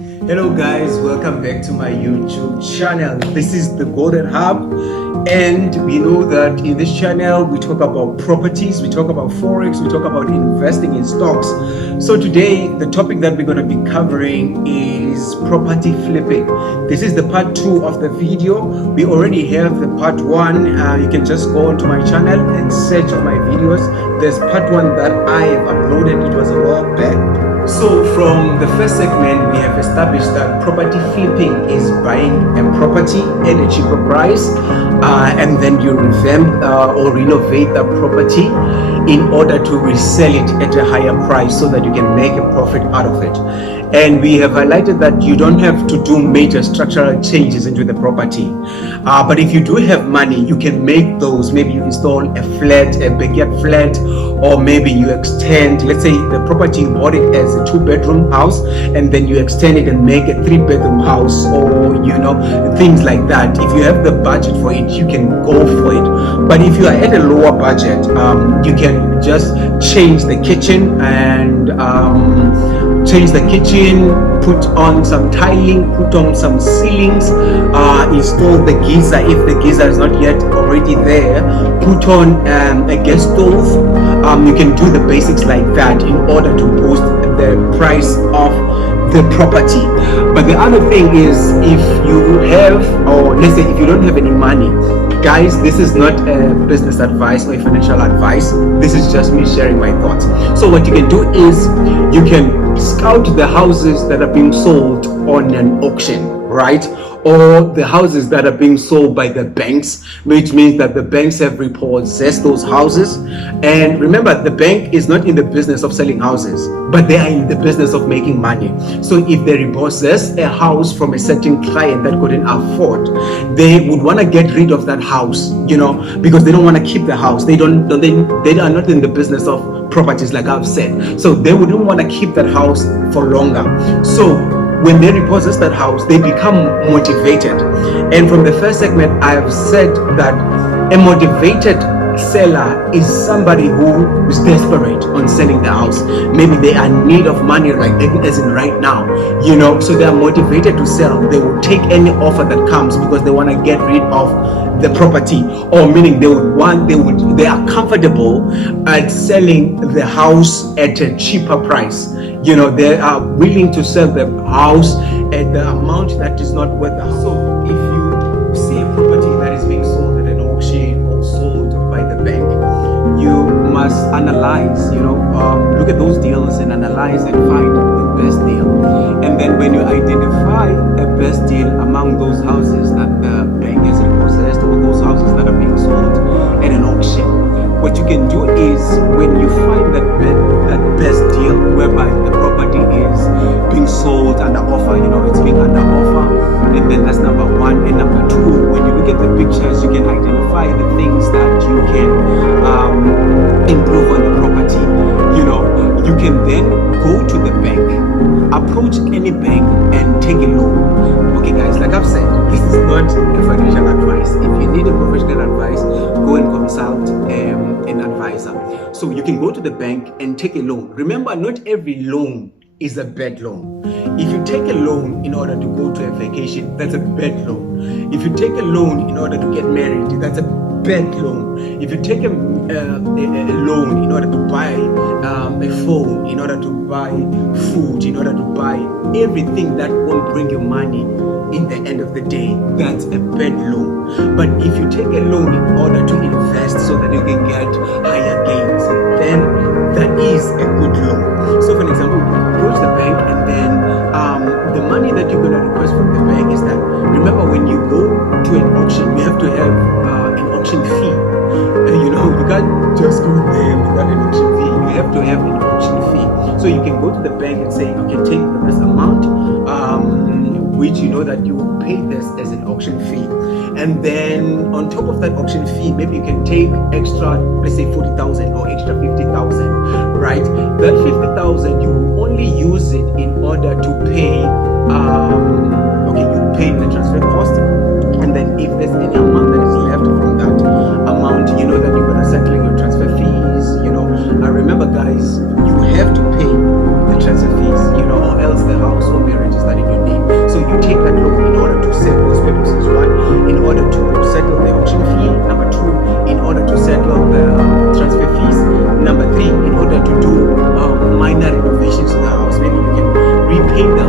Hello guys, welcome back to my YouTube channel. This is the Golden Hub, and we know that in this channel we talk about properties, we talk about forex, we talk about investing in stocks. So today the topic that we're going to be covering is property flipping. This is the part 2 of the video. We already have the part 1. You can just go onto my channel and search on my videos. There's part 1 that I have uploaded. It was a while back. So from the first segment, we have established that property flipping is buying a property at a cheaper price, and then you revamp or renovate that property in order to resell it at a higher price so that you can make a profit out of it. And we have highlighted that you don't have to do major structural changes into the property. But if you do have money, you can make those. Maybe you install a flat, a backyard flat, or maybe you extend, let's say the property you bought it as a 2-bedroom house, and then you extend it and make a 3-bedroom house, or things like that. If you have the budget for it, you can go for it. But if you are at a lower budget, you can just change the kitchen and put on some tiling, put on some ceilings, install the geyser if the geyser is not yet already there, put on a gas stove. You can do the basics like that in order to boost the price of the property. But the other thing is, if you have, or let's say if you don't have any money, guys, this is not a business advice or a financial advice. This is just me sharing my thoughts. So what you can do is you can scout the houses that are being sold on an auction, right? Or the houses that are being sold by the banks, which means that the banks have repossessed those houses. And remember, the bank is not in the business of selling houses, but they are in the business of making money. So if they repossess a house from a certain client that couldn't afford, they would want to get rid of that house, because they don't want to keep the house. They are not in the business of properties, like I've said. So they wouldn't want to keep that house for longer. So when they repossess that house, they become motivated. And from the first segment, I have said that a motivated seller is somebody who is desperate on selling the house. Maybe they are in need of money, like as in right now, so they are motivated to sell. They will take any offer that comes because they want to get rid of the property, or meaning they are comfortable at selling the house at a cheaper price. They are willing to sell the house at the amount that is not worth the house. So if you see a property that is being sold at an auction or sold by the bank, you must analyze, look at those deals and analyze and find the best deal. And then when you identify a best deal among those houses that the bank has repossessed, or those houses that are being sold at an auction, what you can do is, when you find that best deal whereby the property is being sold under offer, it's being under offer, and then that's number 1. And number 2, when you look at the pictures, you can identify the things that you can improve on the property. You can then go to the bank, approach any bank and take a loan. Okay guys, like I've said, this is not a financial advice. If you need a professional advice, go and consult an advisor. So you can go to the bank and take a loan. Remember, not every loan is a bad loan. If you take a loan in order to go to a vacation, that's a bad loan. If you take a loan in order to get married, that's a bad loan. If you take a loan in order to buy a phone, in order to buy food, in order to buy everything that won't bring you money in the end of the day, that's a bad loan. But if you take a loan in order to invest so that you can get higher gains, then that is a good loan. So for example, approach the bank, and then the money that you're going to request from the bank is that, remember, when you go to an auction, you have to have an auction fee. You can't just go there without an auction fee. You have to have an auction fee. So you can go to the bank and say, okay, take this amount, which you know that you will pay this as an auction fee. And then on top of that auction fee, maybe you can take extra, let's say 40,000 or extra 50,000, right? That 50,000, you will only use it in order to pay, you pay the transfer cost. And then if there's any amount that is left from that amount, that you're going to settle your transfer fees, remember guys, you have to pay the transfer fees, or else the house won't be registered in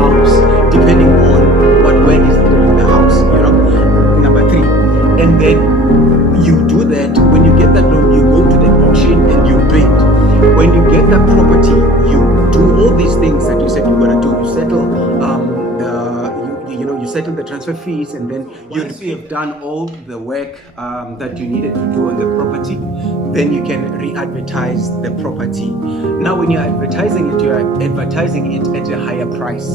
house, depending on what work is needed in the house, number 3. And then you do that. When you get that loan, you go to the auction and you bid. When you get that property, you do all these things that you said you're gonna do. You settle you settle the transfer fees, and then once you have done all the work that you needed to do on the property, then you can re-advertise the property. Now when you're advertising it, you're advertising it at a higher price,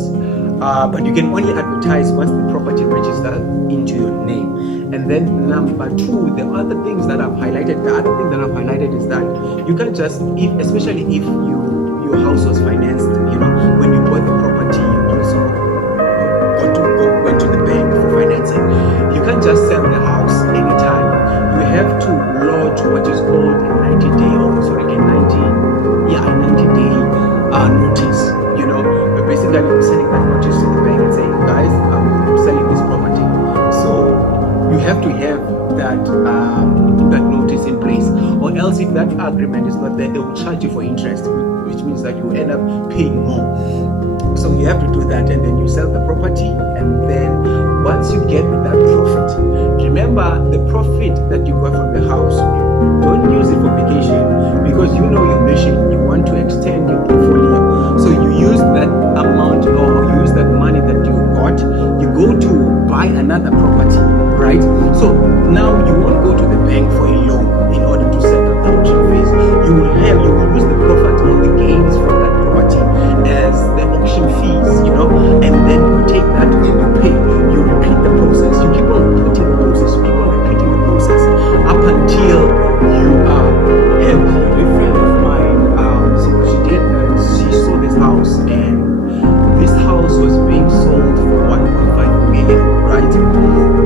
but you can only advertise once the property registers into your name. And then number 2, the other thing that I've highlighted is that you can't just, especially if your house was financed, when you bought the property, you also went to the bank for financing. You can't just sell the house anytime. You have to lodge what is called a 90-day notice. But basically you're sending that notice to the bank and saying, guys, I'm selling this property. So you have to have that notice in place, or else if that agreement is not there, they will charge you for interest, which means that you end up paying more. So you have to do that, and then you sell the property, and then once you get that profit, remember the profit that you got from the house, don't use it for vacation, because your mission, you want to extend your portfolio. So you use that amount, or you use that money that you got, you go to buy another property, right? So now you won't go to the bank for a loan in order to settle the auction fees. You will use the profit or the gains from that property as the auction fees, and then you take that and you pay. You repeat the process. You keep on repeating the process. You keep on repeating the process up until you have a friend of mine. So what she did, she saw this house, and this house was being sold for 1.5 million, right?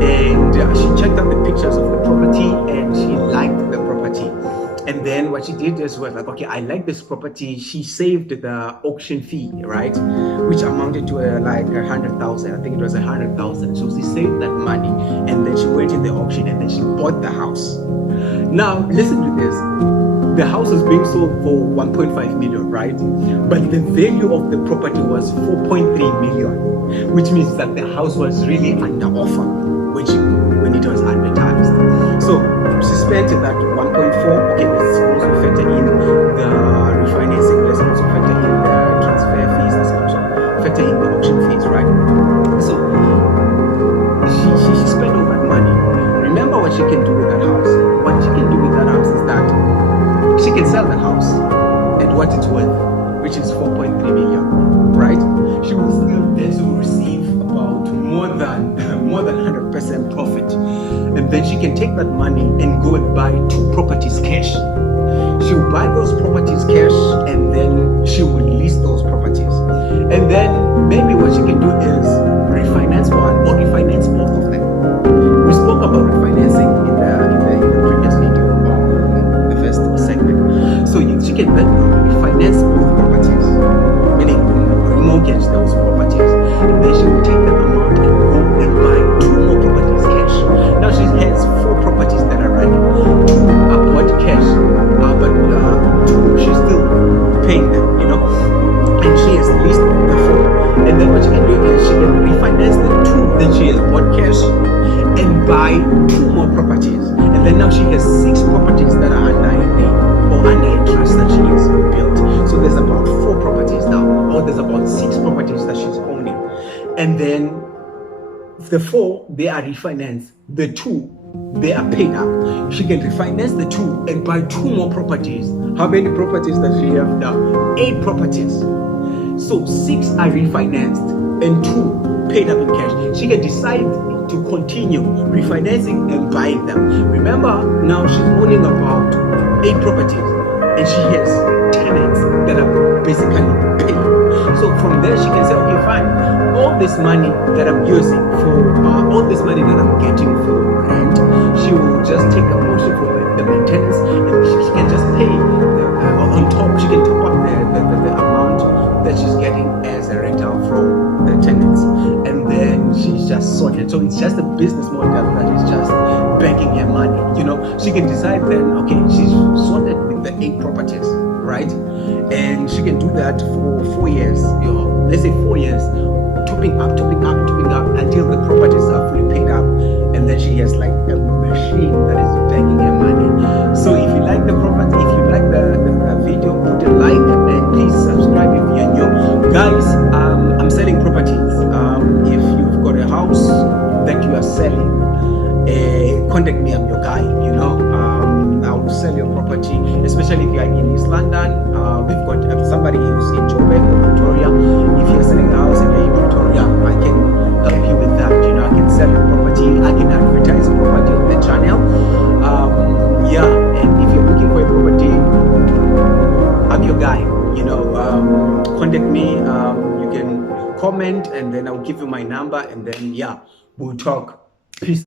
And she checked out the pictures of the property, and she liked the property. And then what she did is was like, okay, I like this property. She saved the auction fee, right, which amounted to like 100,000. I think it was 100,000. So she saved that money, and then she went in the auction, and then she bought the house. Now listen to this. The house was being sold for 1.5 million, right? But the value of the property was 4.3 million, which means that the house was really under offer, when it was advertised. So she spent that 1.4. Okay, let's also factor in the refinancing. Let's also factor in the transfer fees. Let's also factor in the auction fees, right? So she spent all that money. Remember what she can do with that house. What she can do with that house is that she can sell the house at what it's worth, which is 4.3 million, right? She will still receive about more than 100% profit, and then she can take that money and go and buy 2 properties cash. She will buy those properties cash, and then she will list those properties, and then maybe what she can do is refinance one or refinance both of them. We spoke about refinancing in the previous video, the first segment. So she can then refinance both properties, meaning remortgage those properties, and then she will take that amount and go and buy 2 more properties cash. Now she has 4 properties that are running. 2 are bought cash, but 2 she's still paying them, and she has leased the 4. And then what she can do is she can refinance the 2 that she has bought cash and buy 2 more properties, and then now she has 6 properties that are under her name or under a trust that she has built. So there's about 4 properties now, or there's about 6 properties that she's owning, and then the 4 they are refinanced, the 2 they are paid up. She can refinance the 2 and buy 2 more properties. How many properties does she have now? 8 properties. So 6 are refinanced and 2 paid up in cash. She can decide to continue refinancing and buying them. Remember, now she's owning about 8 properties, and she has tenants that are basically paying. So from there, she can say, okay, fine, all this money that I'm using for, all this money that I'm getting for rent, she will just take a portion for the maintenance, and she can just pay on top. She can top up the amount that she's getting as a rental from the tenants, and then she's just sorted. So it's just a business model that is just banking her money. She can decide then, okay, she's sorted with the 8 properties, right? And she can do that for 4 years. Let's say 4 years. topping up until the properties are fully paid up, and then she has like a machine that is begging her money. So if you like the property, if you like the video, put a like and please subscribe if you're new. Guys, I'm selling properties. If you've got a house that you are selling, contact me. I'm your guy. I will sell your property, especially if you are in East London. We've got somebody who's in Joburg or Pretoria. If you're selling a house and you're in Pretoria, I can help you with that. I can sell your property. I can advertise your property on the channel. And if you're looking for a property, I'm your guy. Contact me. You can comment, and then I'll give you my number, and then we'll talk. Peace.